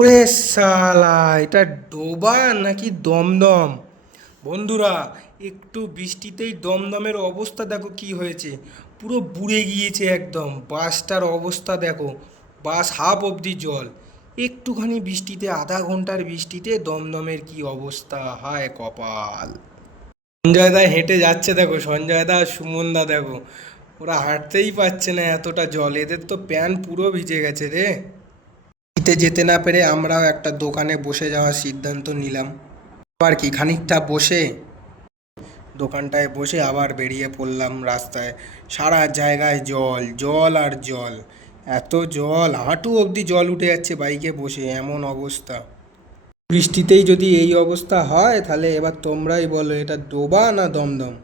ওরে শালা, এটা ডোবা নাকি দমদম? বন্ধুরা, একটু বৃষ্টিতেই দমদমের অবস্থা দেখো কি হয়েছে। পুরো বুড়ে গিয়েছে একদম। বাসটার অবস্থা দেখো, বাস হাফ অবধি জল। একটুখানি বৃষ্টিতে, আধা ঘন্টার বৃষ্টিতে দমদমের কি অবস্থা, হায় কপাল। সঞ্জয় দা হেঁটে যাচ্ছে দেখো, সঞ্জয় দা সুমন দা দেখো, ওরা হাঁটতেই পারছে না, এতটা জল। এদের তো প্যান্ট পুরো ভিজে গেছে রে। শীতে যেতে না পেরে আমরাও একটা দোকানে বসে যাওয়ার সিদ্ধান্ত নিলাম। আবার কি খানিকটা বসে, দোকানটায় বসে আবার বেরিয়ে পড়লাম রাস্তায়। সারা জায়গায় জল, জল আর জল। এত জল, হাঁটু অবধি জল উঠে যাচ্ছে বাইকে বসে, এমন অবস্থা। বৃষ্টিতেই যদি এই অবস্থা হয়, তাহলে এবার তোমরাই বলো, এটা ডোবা না দমদম?